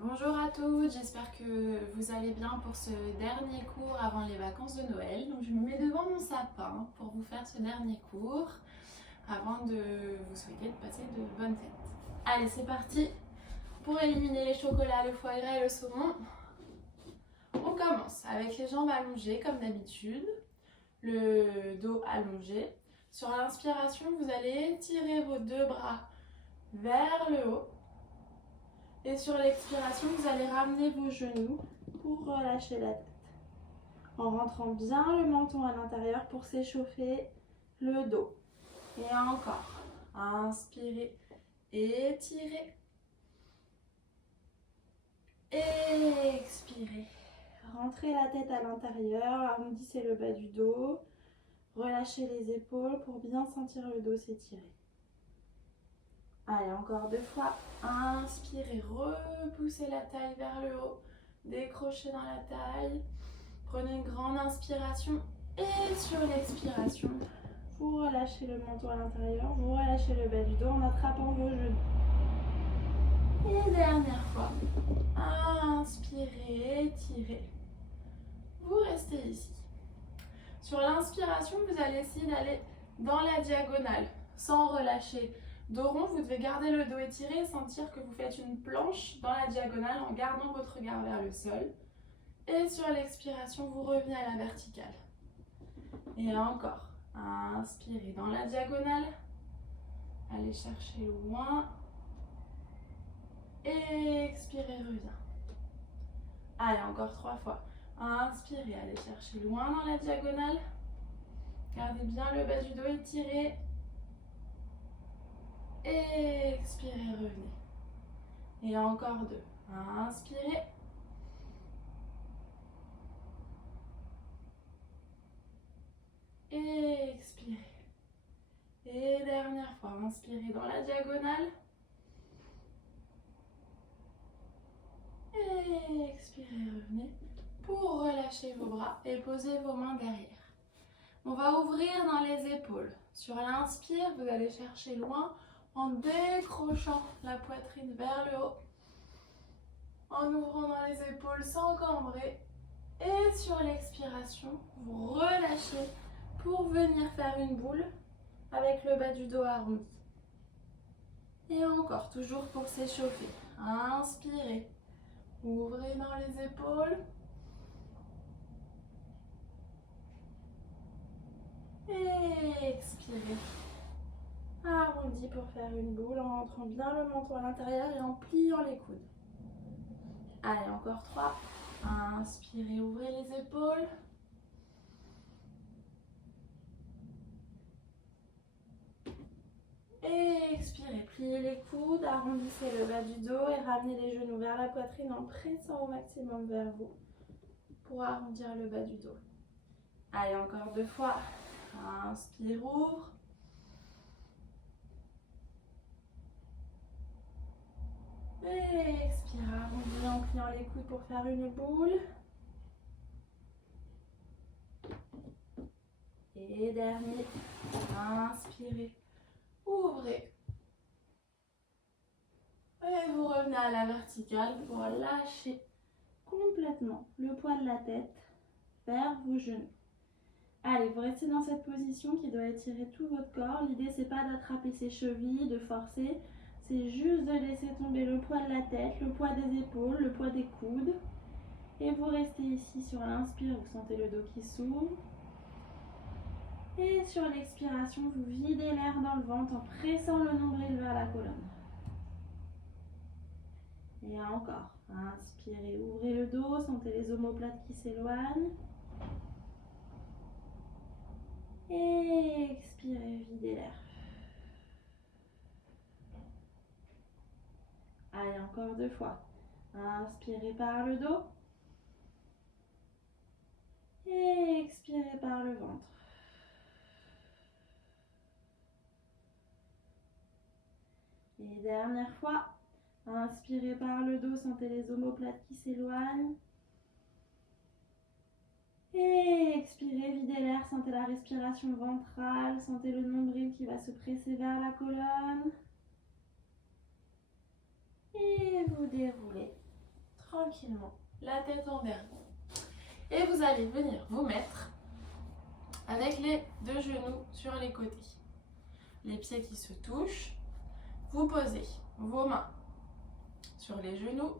Bonjour à tous, j'espère que vous allez bien pour ce dernier cours avant les vacances de Noël. Donc je me mets devant mon sapin pour vous faire ce dernier cours avant de vous souhaiter de passer de bonnes fêtes. Allez, c'est parti pour éliminer les chocolats, le foie gras et le saumon. On commence avec les jambes allongées comme d'habitude, le dos allongé. Sur l'inspiration, vous allez étirer vos deux bras vers le haut. Et sur l'expiration, vous allez ramener vos genoux pour relâcher la tête. En rentrant bien le menton à l'intérieur pour s'échauffer le dos. Et encore. Inspirez, étirez. Expirez. Rentrez la tête à l'intérieur, arrondissez le bas du dos. Relâchez les épaules pour bien sentir le dos s'étirer. Allez, encore 2 fois. Inspirez, repoussez la taille vers le haut. Décrochez dans la taille. Prenez une grande inspiration. Et sur l'expiration, vous relâchez le menton à l'intérieur. Vous relâchez le bas du dos en attrapant vos genoux. Et dernière fois. Inspirez, étirez. Vous restez ici. Sur l'inspiration, vous allez essayer d'aller dans la diagonale sans relâcher. Dos rond, vous devez garder le dos étiré et sentir que vous faites une planche dans la diagonale en gardant votre regard vers le sol. Et sur l'expiration, vous revenez à la verticale. Et encore. Inspirez dans la diagonale. Allez chercher loin. Expirez, revient. Allez, encore 3 fois. Inspirez, allez chercher loin dans la diagonale. Gardez bien le bas du dos étiré. Expirez, revenez. Et encore 2. Inspirez. Expirez. Et dernière fois, inspirez dans la diagonale. Expirez, revenez pour relâcher vos bras et poser vos mains derrière. On va ouvrir dans les épaules. Sur l'inspire, vous allez chercher loin en décrochant la poitrine vers le haut. En ouvrant dans les épaules sans cambrer. Et sur l'expiration, vous relâchez pour venir faire une boule avec le bas du dos arrondi. Et encore, toujours pour s'échauffer. Inspirez. Ouvrez dans les épaules. Et expirez. Arrondi pour faire une boule en rentrant bien le menton à l'intérieur et en pliant les coudes. Allez, encore 3. Inspirez, ouvrez les épaules. Et expirez, pliez les coudes, arrondissez le bas du dos et ramenez les genoux vers la poitrine en pressant au maximum vers vous pour arrondir le bas du dos. Allez, encore 2 fois. Inspire, ouvre. Et expire, arrondis en pliant les coudes pour faire une boule. Et dernier, inspirez, ouvrez. Et vous revenez à la verticale pour lâcher complètement le poids de la tête vers vos genoux. Allez, vous restez dans cette position qui doit étirer tout votre corps. L'idée, c'est pas d'attraper ses chevilles, de forcer. C'est juste de laisser tomber le poids de la tête, le poids des épaules, le poids des coudes. Et vous restez ici sur l'inspire, vous sentez le dos qui s'ouvre. Et sur l'expiration, vous videz l'air dans le ventre en pressant le nombril vers la colonne. Et encore. Inspirez, ouvrez le dos, sentez les omoplates qui s'éloignent. Et expirez, videz l'air. Allez, encore 2 fois. Inspirez par le dos. Et expirez par le ventre. Et dernière fois. Inspirez par le dos, sentez les omoplates qui s'éloignent. Et expirez, videz l'air, sentez la respiration ventrale, sentez le nombril qui va se presser vers la colonne. Et vous déroulez tranquillement, la tête en derrière. Et vous allez venir vous mettre avec les deux genoux sur les côtés. Les pieds qui se touchent. Vous posez vos mains sur les genoux.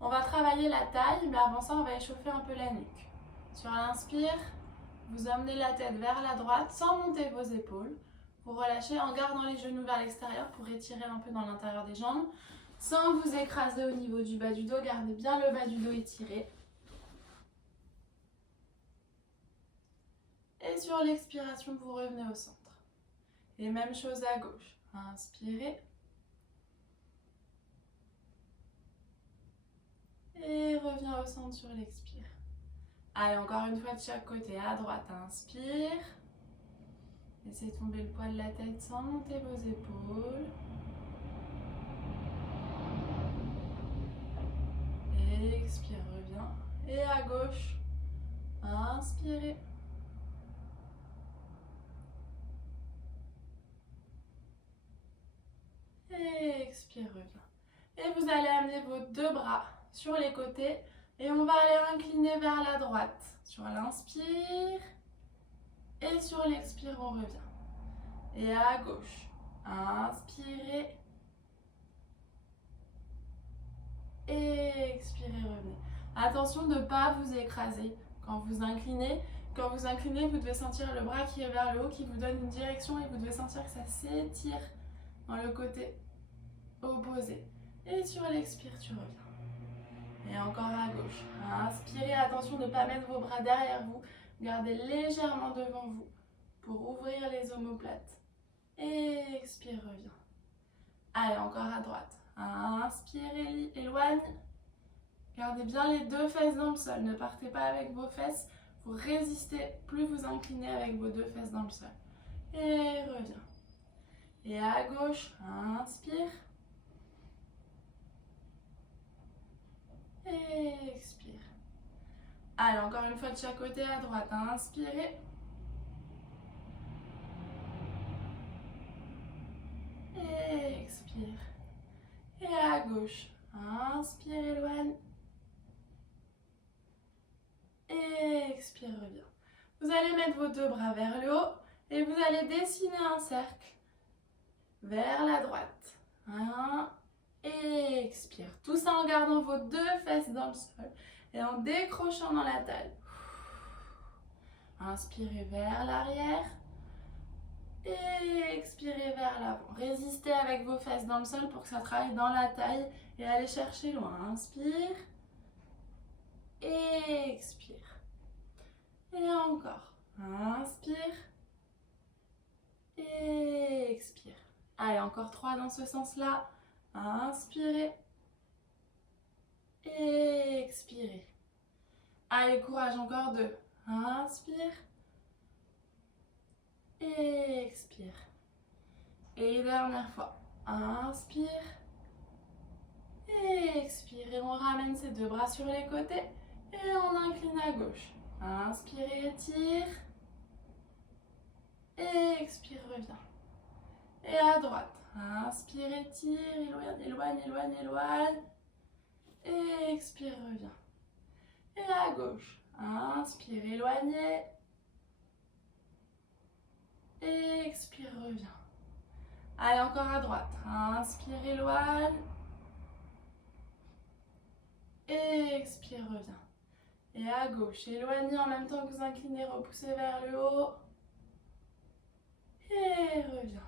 On va travailler la taille, mais avant ça, on va échauffer un peu la nuque. Sur l'inspire, vous amenez la tête vers la droite sans monter vos épaules. Vous relâchez en gardant les genoux vers l'extérieur pour étirer un peu dans l'intérieur des jambes. Sans vous écraser au niveau du bas du dos, gardez bien le bas du dos étiré. Et sur l'expiration, vous revenez au centre. Et même chose à gauche. Inspirez. Et reviens au centre sur l'expire. Allez, encore une fois de chaque côté. À droite, inspire. Laissez tomber le poids de la tête sans monter vos épaules. Et expire, reviens. Et à gauche, inspirez. Et expire, reviens. Et vous allez amener vos deux bras sur les côtés et on va aller incliner vers la droite. Sur l'inspire et sur l'expire, on revient. Et à gauche, inspirez et expirez, revenez. Attention de ne pas vous écraser quand vous inclinez. Quand vous inclinez, vous devez sentir le bras qui est vers le haut, qui vous donne une direction et vous devez sentir que ça s'étire dans le côté opposé. Et sur l'expire, tu reviens. Et encore à gauche. Inspirez, attention de ne pas mettre vos bras derrière vous. Gardez légèrement devant vous pour ouvrir les omoplates. Et expire, reviens. Allez, encore à droite. Inspirez, éloigne. Gardez bien les deux fesses dans le sol. Ne partez pas avec vos fesses. Vous résistez plus vous inclinez avec vos deux fesses dans le sol. Et reviens. Et à gauche, inspire. Et expire. Allez, encore une fois de chaque côté, à droite, inspirez. Et expire. Et à gauche, inspire, éloigne. Et expire, reviens. Vous allez mettre vos deux bras vers le haut et vous allez dessiner un cercle vers la droite. Et expire. Tout ça en gardant vos deux fesses dans le sol et en décrochant dans la taille. Inspirez vers l'arrière et expirez vers l'avant. Résistez avec vos fesses dans le sol pour que ça travaille dans la taille et allez chercher loin. Inspire et expire. Et encore. Inspire et expire. Allez, encore 3 dans ce sens-là. Inspirez et expirez. Allez, courage, encore 2. Inspire et expire. Et dernière fois. Inspire et expire. Et on ramène ces deux bras sur les côtés et on incline à gauche. Inspire, étire. Et expire, reviens. Et à droite. Inspire, étire, éloigne, éloigne, éloigne, éloigne. Et expire, reviens. Et à gauche. Inspire, éloignez. Et expire, reviens. Allez, encore à droite. Inspire, éloigne. Et expire, reviens. Et à gauche, éloignez en même temps que vous inclinez, repoussez vers le haut. Et reviens.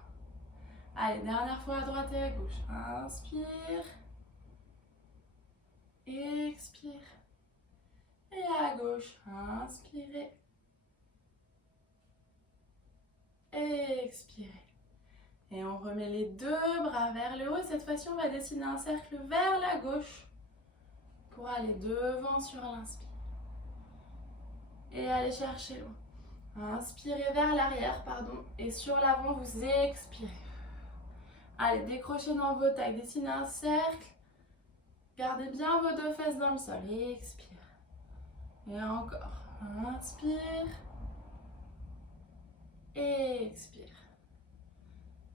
Allez, dernière fois à droite et à gauche. Inspire. Expire. Et à gauche. Inspirez. Expirez. Et on remet les deux bras vers le haut. Cette fois-ci, on va dessiner un cercle vers la gauche pour aller devant sur l'inspire. Et aller chercher loin. Inspirez vers l'arrière, pardon. Et sur l'avant, vous expirez. Allez, décrochez dans vos tailles. Dessinez un cercle. Gardez bien vos deux fesses dans le sol. Et expire. Et encore. Inspire. Et expire.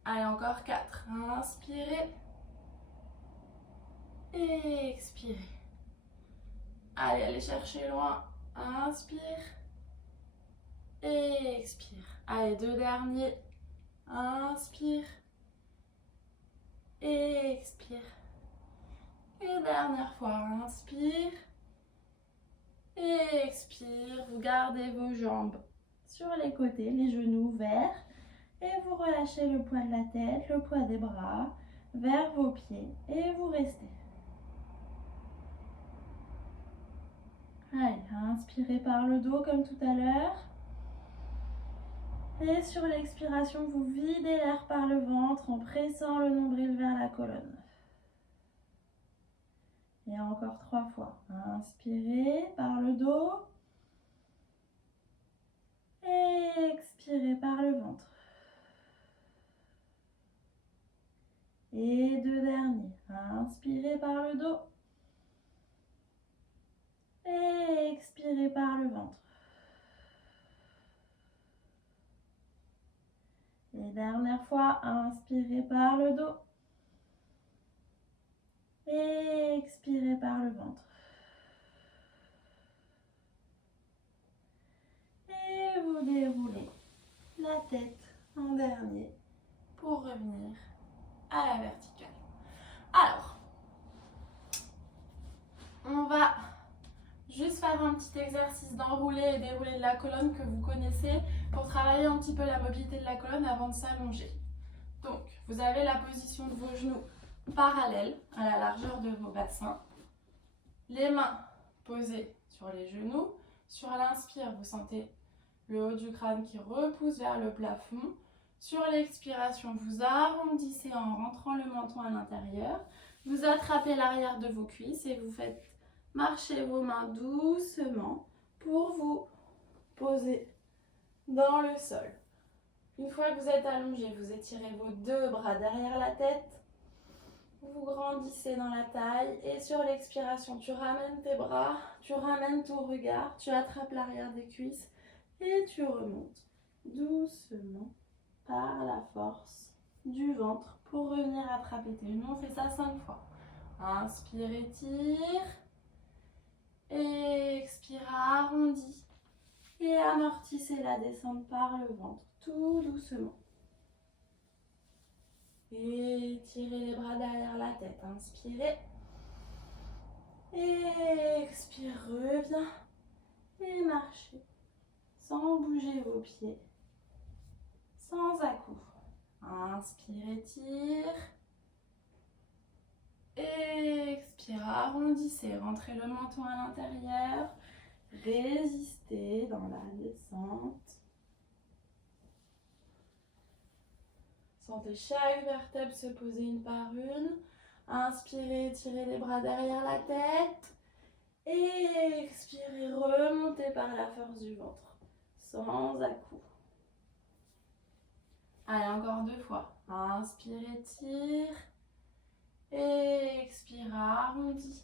Allez, encore 4. Inspirez. Et expirez. Allez chercher loin. Inspire. Et expire. Allez, 2 derniers. Inspire. Et expire. Et dernière fois, inspire. Et expire. Vous gardez vos jambes sur les côtés, les genoux ouverts. Et vous relâchez le poids de la tête, le poids des bras vers vos pieds. Et vous restez. Allez, inspirez par le dos comme tout à l'heure. Et sur l'expiration, vous videz l'air par le ventre en pressant le nombril vers la colonne. Et encore 3 fois. Inspirez par le dos. Et expirez par le ventre. Et 2 derniers. Inspirez par le dos. Et expirez par le ventre. Et dernière fois, inspirez par le dos. Et expirez par le ventre. Et vous déroulez la tête en dernier pour revenir à la verticale. Alors, on va juste faire un petit exercice d'enrouler et dérouler de la colonne que vous connaissez pour travailler un petit peu la mobilité de la colonne avant de s'allonger. Donc, vous avez la position de vos genoux parallèles à la largeur de vos bassins. Les mains posées sur les genoux. Sur l'inspire, vous sentez le haut du crâne qui repousse vers le plafond. Sur l'expiration, vous arrondissez en rentrant le menton à l'intérieur. Vous attrapez l'arrière de vos cuisses et vous faites marcher vos mains doucement pour vous poser dans le sol. Une fois que vous êtes allongé, vous étirez vos 2 bras derrière la tête. Vous grandissez dans la taille et sur l'expiration, tu ramènes tes bras, tu ramènes ton regard, tu attrapes l'arrière des cuisses et tu remontes doucement par la force du ventre pour revenir attraper tes genoux. On fait ça 5 fois. Inspire, étire. Expire, arrondi. Et amortissez la descente par le ventre, tout doucement. Étirez les bras derrière la tête. Inspirez. Expire, reviens. Et marchez. Sans bouger vos pieds. Sans à-coups. Inspire, étire. Expire, arrondissez. Rentrez le menton à l'intérieur. Résistez dans la descente. Sentez chaque vertèbre se poser une par une. Inspirez, tirez les bras derrière la tête. Et expirez, remontez par la force du ventre. Sans à-coups. Allez, encore 2 fois. Inspirez, tire. Et expirez, arrondi.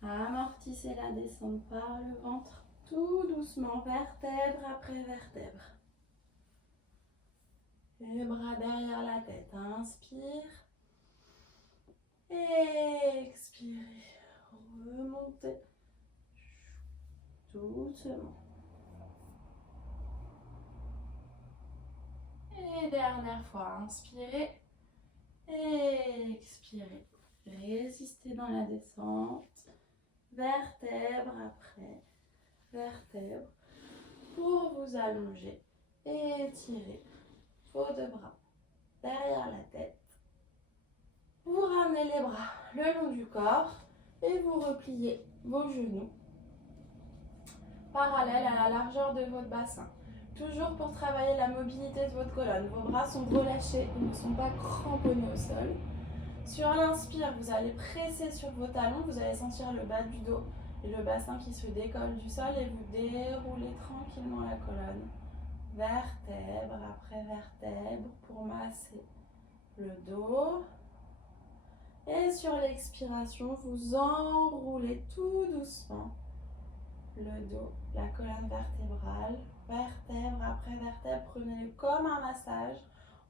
Amortissez la descente par le ventre. Tout doucement, vertèbre après vertèbre. Les bras derrière la tête. Inspire. Expirez. Remontez. Doucement. Et dernière fois. Inspirez. Expirez. Résistez dans la descente. Vertèbre après vertèbre. Pour vous allonger. Et étirer vos 2 bras derrière la tête. Vous ramenez les bras le long du corps et vous repliez vos genoux parallèles à la largeur de votre bassin. Toujours pour travailler la mobilité de votre colonne. Vos bras sont relâchés, ils ne sont pas cramponnés au sol. Sur l'inspire, vous allez presser sur vos talons, vous allez sentir le bas du dos et le bassin qui se décolle du sol et vous déroulez tranquillement la colonne. Vertèbre après vertèbre pour masser le dos. Et sur l'expiration, vous enroulez tout doucement le dos, la colonne vertébrale, vertèbre après vertèbre. Prenez-le comme un massage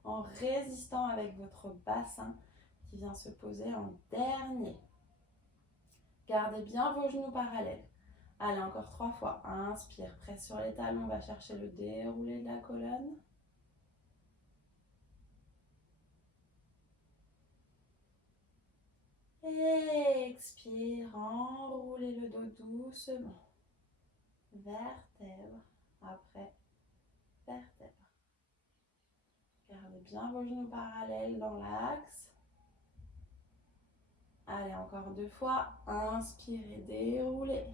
en résistant avec votre bassin qui vient se poser en dernier. Gardez bien vos genoux parallèles. Allez, encore 3 fois. Inspire, presse sur les talons, on va chercher le déroulé de la colonne. Expire, enroulez le dos doucement. Vertèbre après vertèbre. Gardez bien vos genoux parallèles dans l'axe. Allez, encore 2 fois. Inspirez, déroulez.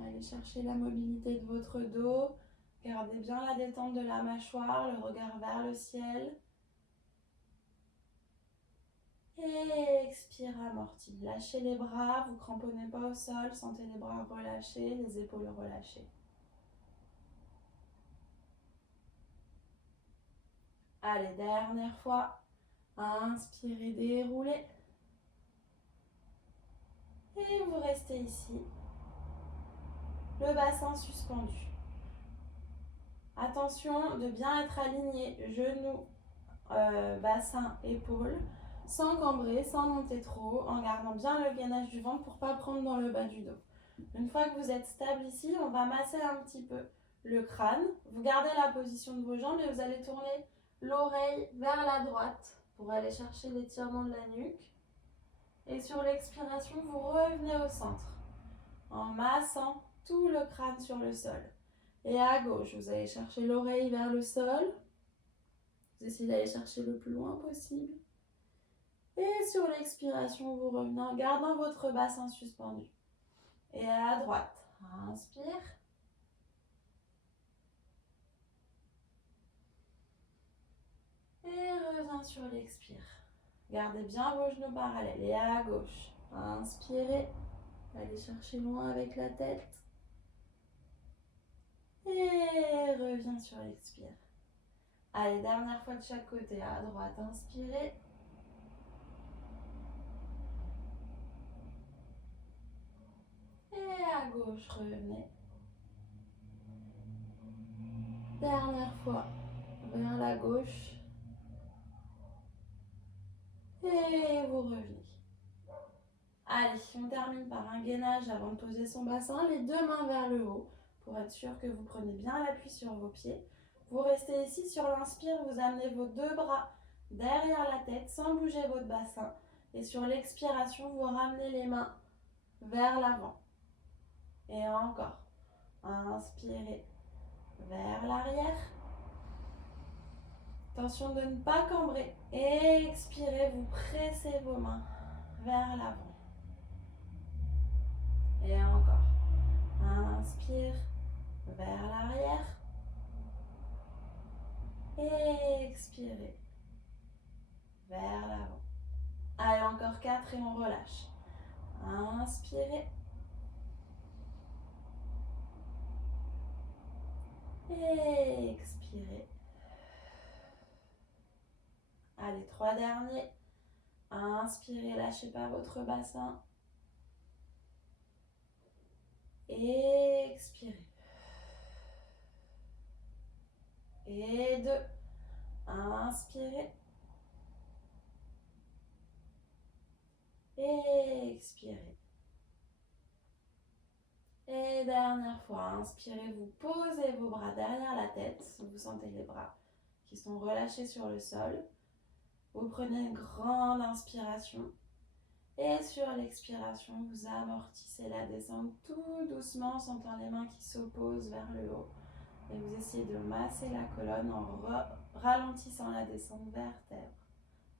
Allez chercher la mobilité de votre dos. Gardez bien la détente de la mâchoire, le regard vers le ciel. Expire, amorti. Lâchez les bras, vous cramponnez pas au sol. Sentez les bras relâchés, les épaules relâchées. Allez, dernière fois. Inspirez, déroulez. Et vous restez ici. Le bassin suspendu. Attention de bien être aligné, genoux, bassin, épaules, sans cambrer, sans monter trop, en gardant bien le gainage du ventre pour ne pas prendre dans le bas du dos. Une fois que vous êtes stable ici, on va masser un petit peu le crâne. Vous gardez la position de vos jambes et vous allez tourner l'oreille vers la droite pour aller chercher l'étirement de la nuque. Et sur l'expiration, vous revenez au centre en massant tout le crâne sur le sol. Et à gauche, vous allez chercher l'oreille vers le sol. Vous essayez d'aller chercher le plus loin possible. Et sur l'expiration, vous revenez en gardant votre bassin suspendu. Et à droite, inspire. Et reviens sur l'expire. Gardez bien vos genoux parallèles. Et à gauche, inspirez. Allez chercher loin avec la tête. Et reviens sur l'expire. Allez, dernière fois de chaque côté. À droite, inspirez. Et à gauche, revenez. Dernière fois, vers la gauche. Et vous revenez. Allez, on termine par un gainage avant de poser son bassin. Les deux mains vers le haut pour être sûr que vous prenez bien l'appui sur vos pieds. Vous restez ici sur l'inspire, vous amenez vos deux bras derrière la tête sans bouger votre bassin. Et sur l'expiration, vous ramenez les mains vers l'avant. Et encore. Inspirez vers l'arrière. Attention de ne pas cambrer. Expirez, vous pressez vos mains vers l'avant. Et encore. Inspire vers l'arrière. Expirez vers l'avant. Allez, encore 4 et on relâche. Inspirez. Expirez. Allez, 3 derniers. Inspirez, lâchez pas votre bassin. Expirez. Et 2. Inspirez. Expirez. Et dernière fois, inspirez, vous posez vos bras derrière la tête. Vous sentez les bras qui sont relâchés sur le sol. Vous prenez une grande inspiration. Et sur l'expiration, vous amortissez la descente tout doucement en sentant les mains qui s'opposent vers le haut. Et vous essayez de masser la colonne en ralentissant la descente vertèbre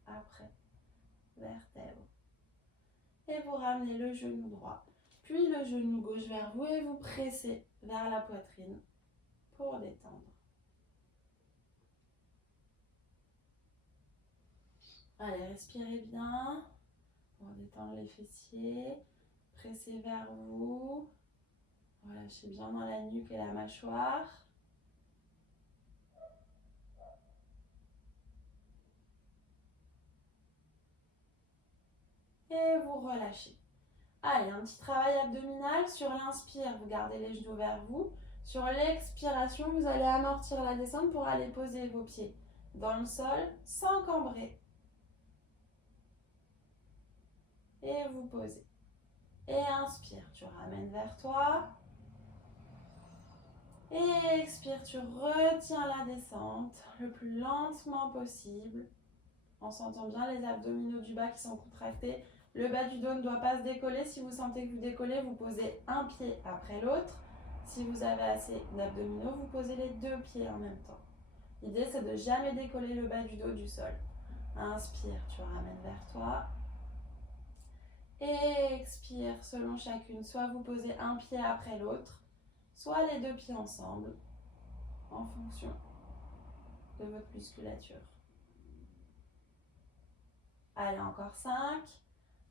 après vertèbre. Et vous ramenez le genou droit, puis le genou gauche vers vous et vous pressez vers la poitrine pour détendre. Allez, respirez bien pour détendre les fessiers. Pressez vers vous. Relâchez bien dans la nuque et la mâchoire. Et vous relâchez. Allez, un petit travail abdominal. Sur l'inspire, vous gardez les genoux vers vous. Sur l'expiration, vous allez amortir la descente pour aller poser vos pieds dans le sol sans cambrer. Et vous posez. Et inspire, tu ramènes vers toi. Et expire, tu retiens la descente le plus lentement possible. En sentant bien les abdominaux du bas qui sont contractés. Le bas du dos ne doit pas se décoller. Si vous sentez que vous décollez, vous posez un pied après l'autre. Si vous avez assez d'abdominaux, vous posez les deux pieds en même temps. L'idée, c'est de jamais décoller le bas du dos du sol. Inspire, tu ramènes vers toi. Et expire selon chacune. Soit vous posez un pied après l'autre, soit les deux pieds ensemble, en fonction de votre musculature. Allez, encore 5.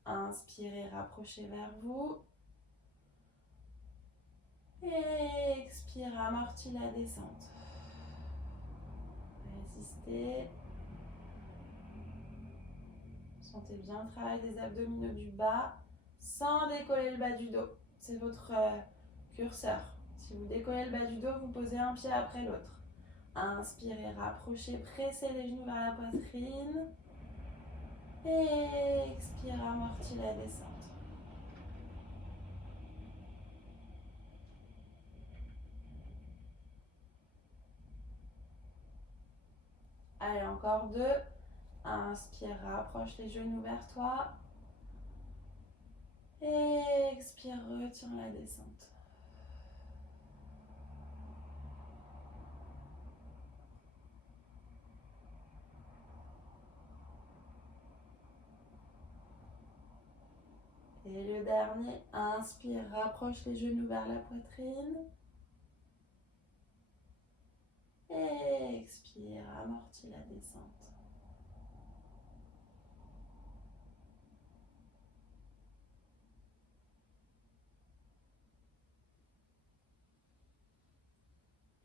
Inspirez, rapprochez vers vous. Et expire, amortis la descente. Résistez. Sentez bien le travail des abdominaux du bas sans décoller le bas du dos. C'est votre curseur. Si vous décollez le bas du dos, vous posez un pied après l'autre. Inspirez, rapprochez, pressez les genoux vers la poitrine. Et expire, amortis la descente. Allez, encore 2. Inspire, rapproche les genoux vers toi. Et expire, retiens la descente. Et le dernier, inspire, rapproche les genoux vers la poitrine. Et expire, amortis la descente.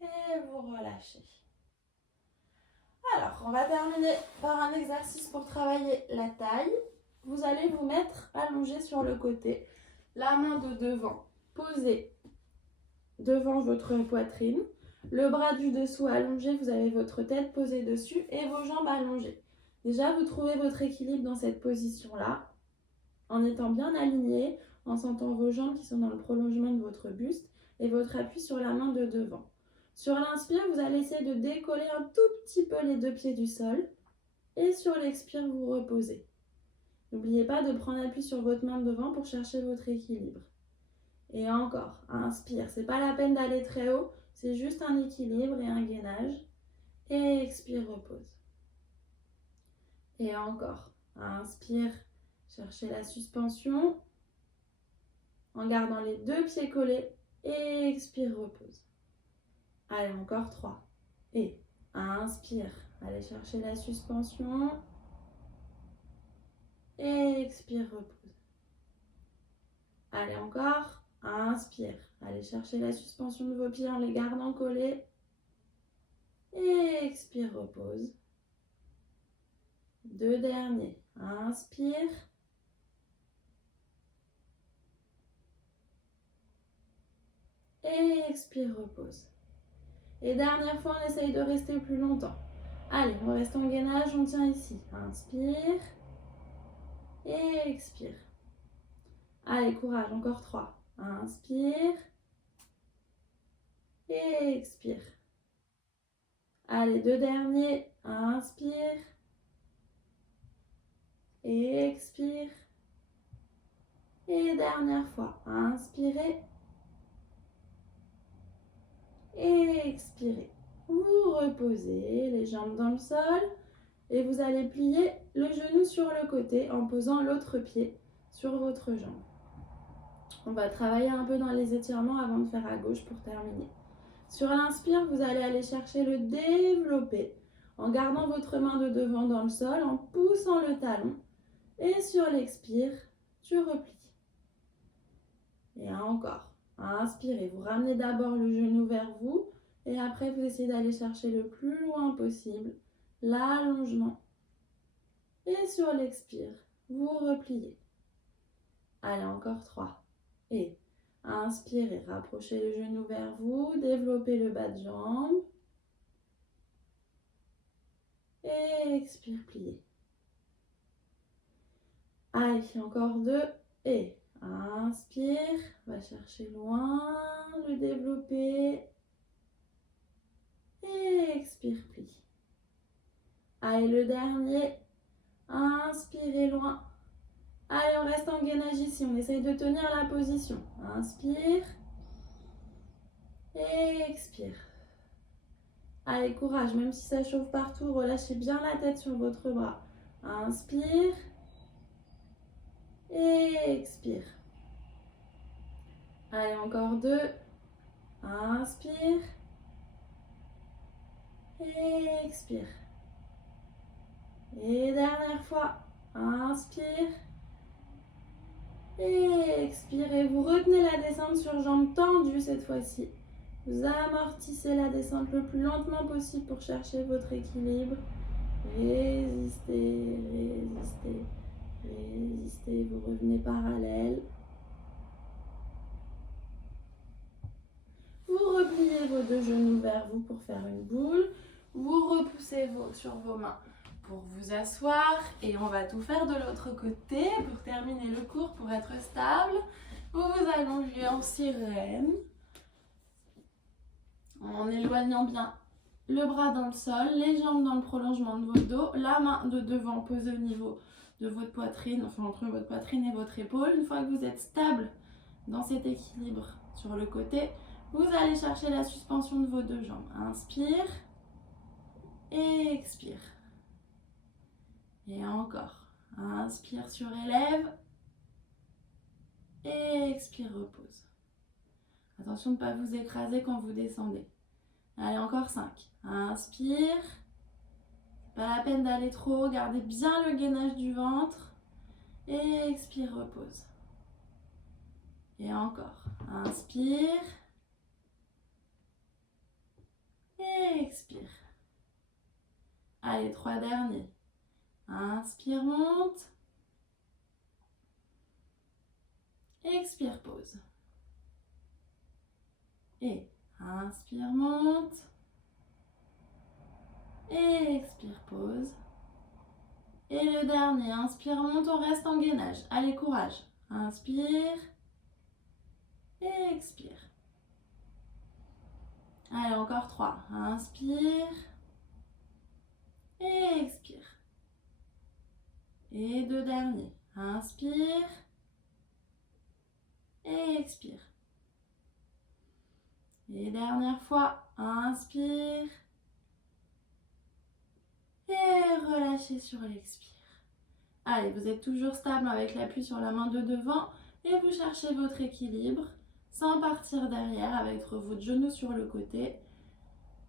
Et vous relâchez. Alors, on va terminer par un exercice pour travailler la taille. Vous allez vous mettre allongé sur le côté, la main de devant posée devant votre poitrine, le bras du dessous allongé, vous avez votre tête posée dessus et vos jambes allongées. Déjà, vous trouvez votre équilibre dans cette position-là, en étant bien aligné, en sentant vos jambes qui sont dans le prolongement de votre buste et votre appui sur la main de devant. Sur l'inspire, vous allez essayer de décoller un tout petit peu les deux pieds du sol et sur l'expire, vous reposez. N'oubliez pas de prendre appui sur votre main de devant pour chercher votre équilibre. Et encore, inspire, c'est pas la peine d'aller très haut, c'est juste un équilibre et un gainage. Et expire, repose. Et encore, inspire, cherchez la suspension en gardant les deux pieds collés. Et expire, repose. Allez, encore 3. Et inspire, allez chercher la suspension. Et expire, repose. Allez, encore. Inspire, allez chercher la suspension de vos pieds en les gardant collés. Et expire, repose. 2 derniers. Inspire. Et expire, repose. Et dernière fois, on essaye de rester plus longtemps. Allez, on reste en gainage, on tient ici. Inspire. Et expire. Allez, courage, encore 3. Inspire. Et expire. Allez, 2 derniers. Inspire. Et expire. Et dernière fois. Inspirez. Et expirez. Vous reposez les jambes dans le sol. Et vous allez plier le genou sur le côté en posant l'autre pied sur votre jambe. On va travailler un peu dans les étirements avant de faire à gauche pour terminer. Sur l'inspire, vous allez aller chercher le développé en gardant votre main de devant dans le sol, en poussant le talon. Et sur l'expire, tu replies. Et encore. Inspirez, vous ramenez d'abord le genou vers vous et après vous essayez d'aller chercher le plus loin possible l'allongement. Et sur l'expire, vous repliez. Allez, encore 3. Et inspirez, rapprochez le genou vers vous, développez le bas de jambe. Et expire, pliez. Allez, encore 2. Et inspire, va chercher loin le développé. Et expire, plie. Allez, le dernier. Inspirez loin. Allez, on reste en gainage ici. On essaye de tenir la position. Inspire. Et expire. Allez, courage. Même si ça chauffe partout, relâchez bien la tête sur votre bras. Inspire. Et expire. Allez, encore 2. Inspire. Et expire. Et dernière fois. Inspire. Et expirez. Vous retenez la descente sur jambes tendues cette fois-ci. Vous amortissez la descente le plus lentement possible pour chercher votre équilibre. Résistez, résistez, résistez. Vous revenez parallèle. Vous repliez vos 2 genoux vers vous pour faire une boule. Vous repoussez sur vos mains pour vous asseoir. Et on va tout faire de l'autre côté pour terminer le cours, pour être stable. Vous vous allongez en sirène. En éloignant bien le bras dans le sol, les jambes dans le prolongement de votre dos, la main de devant posée au niveau de votre poitrine, enfin entre votre poitrine et votre épaule. Une fois que vous êtes stable dans cet équilibre sur le côté, vous allez chercher la suspension de vos 2 jambes. Inspire et expire. Et encore. Inspire, surélève. Et expire, repose. Attention de ne pas vous écraser quand vous descendez. Allez, encore 5. Inspire. Pas la peine d'aller trop haut. Gardez bien le gainage du ventre. Et expire, repose. Et encore. Inspire. Et expire. Allez, 3 derniers. Inspire, monte. Expire, pause. Et inspire, monte. Et expire, pause. Et le dernier, inspire, monte, on reste en gainage. Allez, courage. Inspire. Et expire. Allez, encore 3. Inspire. Et expire. Et 2 derniers. Inspire. Et expire. Et dernière fois. Inspire. Et relâchez sur l'expire. Allez, vous êtes toujours stable avec l'appui sur la main de devant. Et vous cherchez votre équilibre sans partir derrière avec votre genou sur le côté.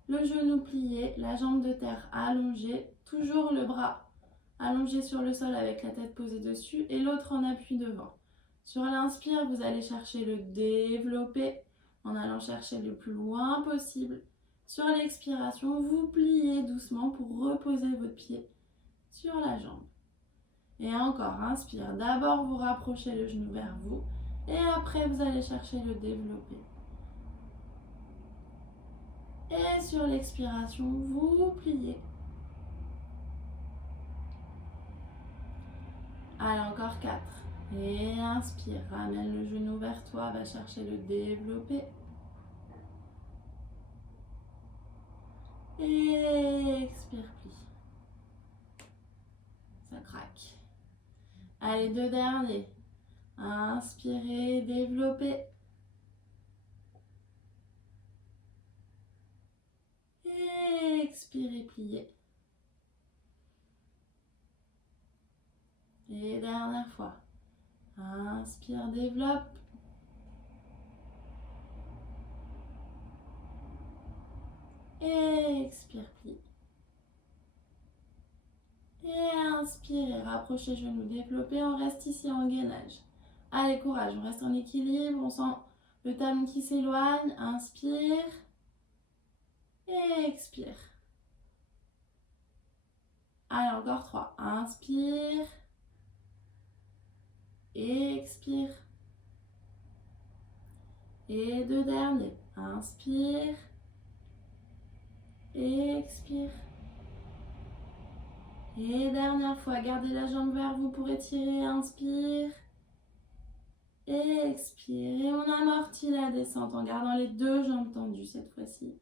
Le genou plié, la jambe de terre allongée. Toujours le bras allongé sur le sol avec la tête posée dessus et l'autre en appui devant. Sur l'inspire, vous allez chercher le développé en allant chercher le plus loin possible. Sur l'expiration, vous pliez doucement pour reposer votre pied sur la jambe. Et encore, inspire. D'abord, vous rapprochez le genou vers vous et après, vous allez chercher le développé. Et sur l'expiration, vous pliez. Allez, encore 4. Et inspire, ramène le genou vers toi, va chercher le développé. Et expire, plie. Ça craque. Allez, 2 derniers. Inspirez, développez. Et expirez, pliez. Et dernière fois. Inspire, développe. Et expire, plie. Et inspire, rapprochez genoux, développez. On reste ici en gainage. Allez, courage, on reste en équilibre. On sent le talon qui s'éloigne. Inspire. Et expire. Allez, encore 3. Inspire. Et expire. Et 2 derniers. Inspire. Et expire. Et dernière fois, gardez la jambe vers vous pour étirer. Inspire. Expire et on amortit la descente en gardant les deux jambes tendues cette fois-ci.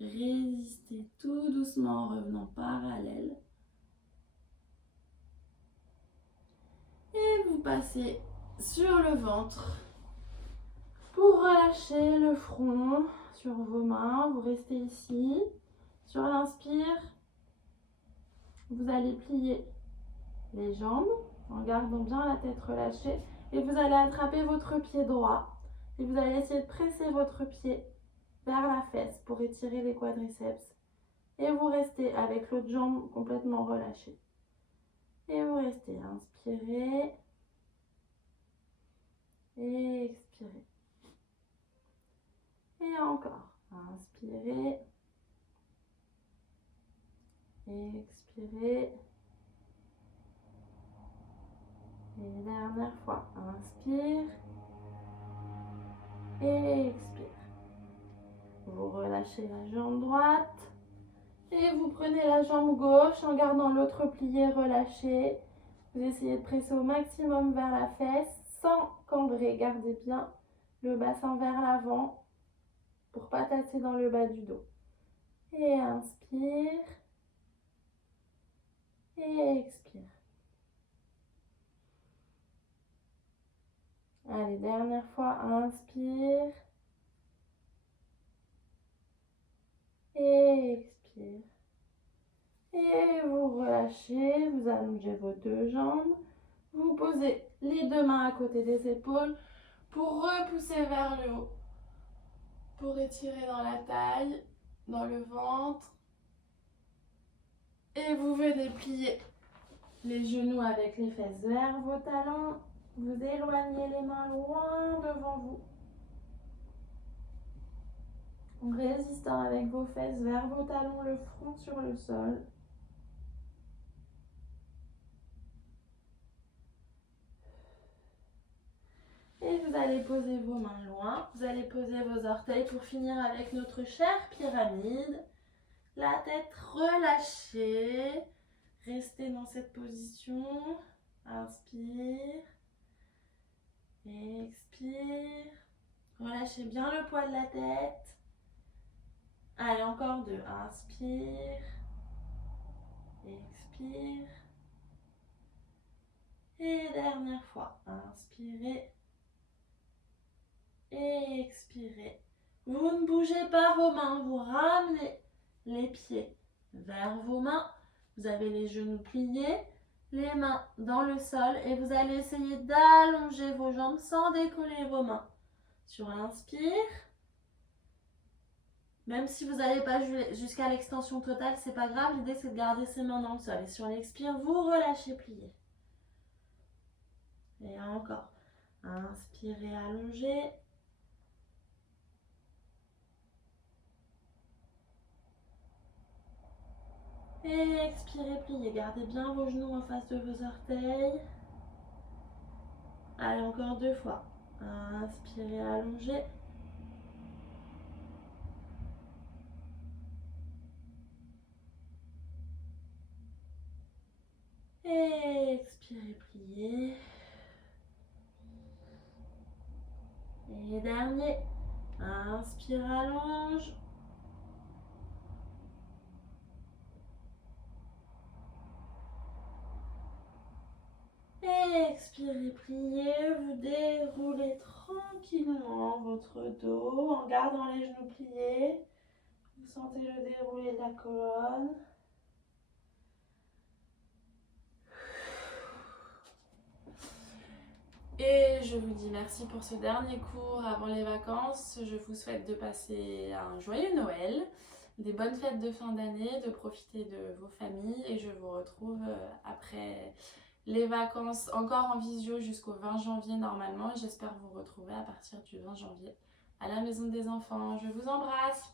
Résistez tout doucement en revenant parallèle. Et vous passez sur le ventre pour relâcher le front sur vos mains. Vous restez ici. Sur l'inspire, vous allez plier les jambes en gardant bien la tête relâchée. Et vous allez attraper votre pied droit. Et vous allez essayer de presser votre pied vers la fesse pour étirer les quadriceps. Et vous restez avec l'autre jambe complètement relâchée. Et vous restez, inspirez. Et expirez. Et encore, inspirez. Expirez. Et dernière fois, inspire. Et expire. Vous relâchez la jambe droite. Et vous prenez la jambe gauche en gardant l'autre plié relâché. Vous essayez de presser au maximum vers la fesse sans cambrer. Gardez bien le bassin vers l'avant pour ne pas tasser dans le bas du dos. Et inspire. Et expire. Allez, dernière fois, inspire. Et expire. Et vous relâchez, vous allongez vos deux jambes. Vous posez les deux mains à côté des épaules pour repousser vers le haut. Pour étirer dans la taille, dans le ventre. Et vous venez plier les genoux avec les fesses vers vos talons. Vous éloignez les mains loin devant vous. En résistant avec vos fesses vers vos talons, le front sur le sol. Et vous allez poser vos mains loin. Vous allez poser vos orteils pour finir avec notre chère pyramide. La tête relâchée. Restez dans cette position. Inspire. Expire. Relâchez bien le poids de la tête. Allez, encore deux. Inspire. Expire. Et dernière fois. Inspirez. Et expirez. Vous ne bougez pas vos mains. Vous ramenez les pieds vers vos mains. Vous avez les genoux pliés. Les mains dans le sol. Et vous allez essayer d'allonger vos jambes sans décoller vos mains. Sur l'inspire. Même si vous n'allez pas jusqu'à l'extension totale, c'est pas grave. L'idée, c'est de garder ses mains dans le sol. Et sur l'expire, vous relâchez, pliez. Et encore. Inspirez, allongez. Et expirez, pliez. Gardez bien vos genoux en face de vos orteils. Allez, encore deux fois. Inspirez, allongez. Et expirez, pliez. Et dernier. Inspire, allonge. Et expirez, pliez. Vous déroulez tranquillement votre dos en gardant les genoux pliés. Vous sentez le déroulé de la colonne. Et je vous dis merci pour ce dernier cours avant les vacances. Je vous souhaite de passer un joyeux Noël, des bonnes fêtes de fin d'année, de profiter de vos familles. Et je vous retrouve après les vacances encore en visio jusqu'au 20 janvier normalement. J'espère vous retrouver à partir du 20 janvier à la maison des enfants. Je vous embrasse!